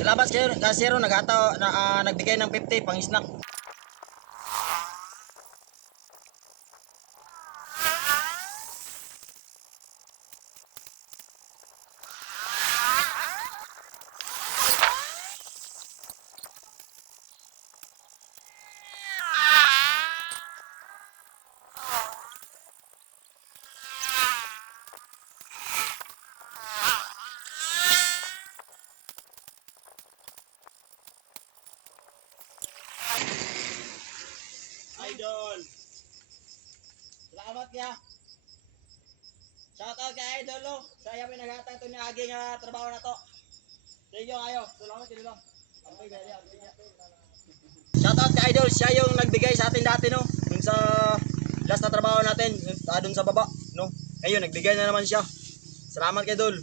Salamat kayo kasiro nagbigay ng 50 pang snack. Idol. Salamat kaya. Shoutout kay Idol lo. Saya may naghatag to ni agi nga trabaho na to. Thank you kayo. Salamat din lo. Shoutout kay Idol, siya yung nagbigay sa atin dati no. Dun sa last na trabaho natin, dun sa baba, no. Ngayon nagbigay na naman siya. Salamat kay Idol.